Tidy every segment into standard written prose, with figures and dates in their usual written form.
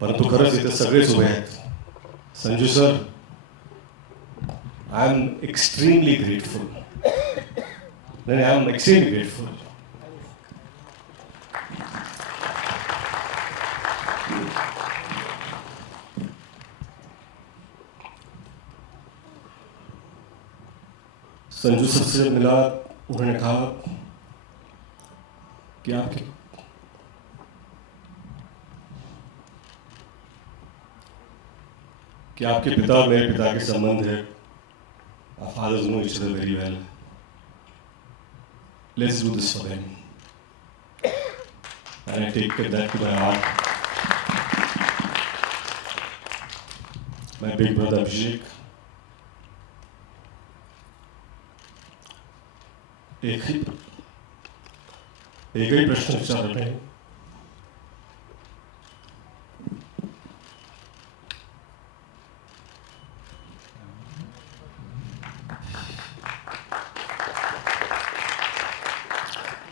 परंतु खरंच इथे सगळेच उभे आहेत. Sanju sir, I am extremely grateful. नाही, I am extremely grateful. Sanju sir से मिला, उन्होंने कहा कि आपके पिता और मेरे पिता के संबंध है. Our fathers know each other very well. Let's do this for them. And I take that to my heart. My big brother Abhishek. एकही प्रश्न विचारत नाही.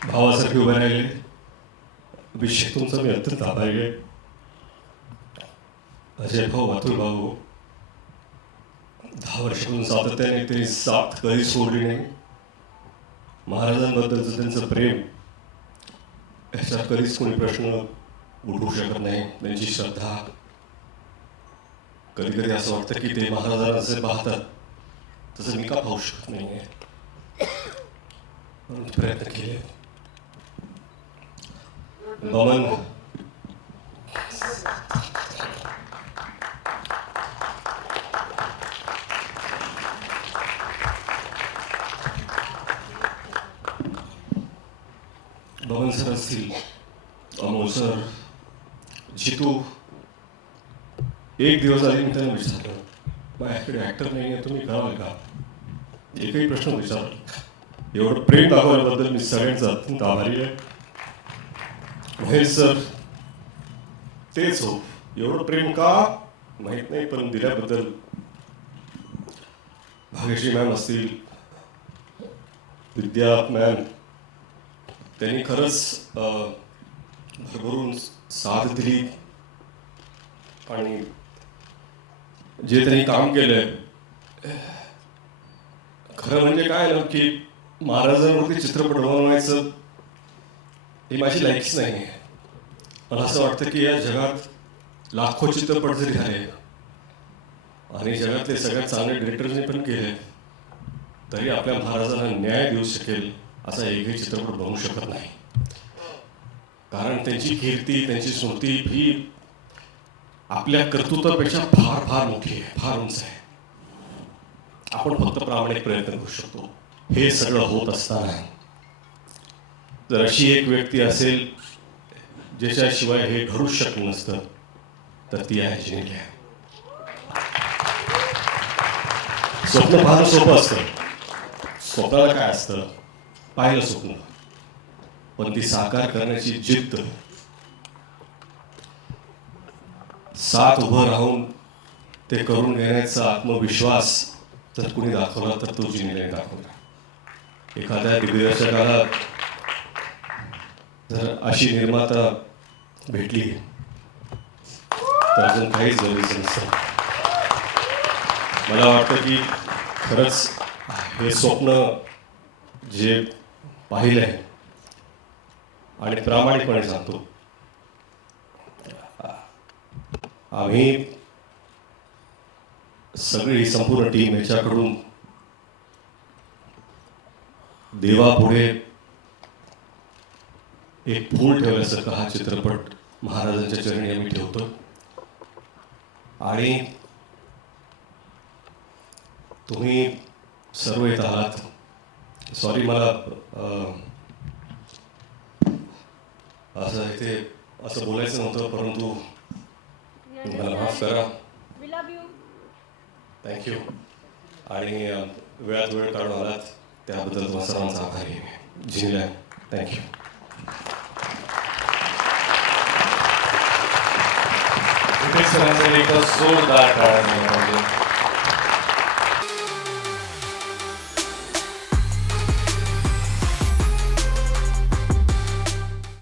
भावासारखे उभे राहिले. अभिषेक तुमचा मी अत्यंत आभारी आहे. अजय भाऊ, अतुल भाऊ, 10 वर्षापासून सातत्याने ते साथ कधी सोडली नाही. महाराजांबद्दलचं त्यांचं प्रेम याच्यात कधीच कोणी प्रश्न उठवू शकत नाही. त्यांची श्रद्धा, कधी कधी असं वाटतं की ते महाराजांना जसे पाहतात तसं मी का पाहू शकत नाहीये. प्रयत्न केले. बमन, बमन सर असतील, अमोल सर, जितू. एक दिवस आधी मी त्यांना विचारलं, माझ्याकडे ऍक्टर नाही आहे, तुम्ही कराल का? एकही प्रश्न विचारला. एवढं प्रेम दाखवल्याबद्दल मी सगळ्यांचा अत्यंत आभारी आहे. महेश सर तेच हो, एवढं प्रेम का माहीत नाही, पण दिल्याबद्दल. भाग्यश्री मॅम असतील, विद्या मॅम, त्यांनी खरंच भरभरून साथ दिली. आणि जे त्यांनी काम केलंय, खरं म्हणजे काय ना की महाराजांवरती चित्रपट बनवायचं ही माझी लायकीच नाही आहे. मला असं वाटतं की या जगात लाखो चित्रपट जरी झाले आणि जगातले सगळ्यात चांगले डिरेक्टर्सने पण केले, तरी आपल्या महाराजांना न्याय देऊ शकेल असा एकही चित्रपट बनवू शकत नाही. कारण त्यांची कीर्ती, त्यांची स्मृती ही आपल्या कर्तृत्वापेक्षा फार फार मोठी आहे, फार उंच आहे. आपण फक्त प्रामाणिक प्रयत्न करू शकतो. हे सगळं होत असताना जर अशी एक व्यक्ती असेल ज्याच्याशिवाय हे घडूच शकलं नसतं, तर ती आहे जिनिया. स्वप्न पाहणं सोपं असतं. स्वप्नाला काय असतं? पाहिलं स्वप्न, पण ती साकार करण्याची जिद्द, साथ उभं राहून ते करून घेण्याचा आत्मविश्वास जर कुणी दाखवला तर तो जिनियाने दाखवला. एखाद्या दिग्दर्शकाला जर अशी निर्माता भेटली तर अजून काहीच गरजेचं नसतं. मला वाटतं की खरंच हे स्वप्न जे पाहिलं आहे आणि प्रामाणिकपणे सांगतो, आम्ही सगळी संपूर्ण टीम याच्याकडून देवापुढे एक फूल ठेवल्यासारखा हा चित्रपट महाराजांच्या चरणी आम्ही ठेवतो. आणि तुम्ही सर्व येत आहात. सॉरी, मला असं इथे असं बोलायचं नव्हतं, परंतु मला माफ करा. थँक्यू. आणि वेळात वेळ काढून आलात त्याबद्दल तुम्हाला सर्वांचा आभारी आहे. जिनिया, थँक्यू. सरांसाठी एक जोरदार टाळ्या.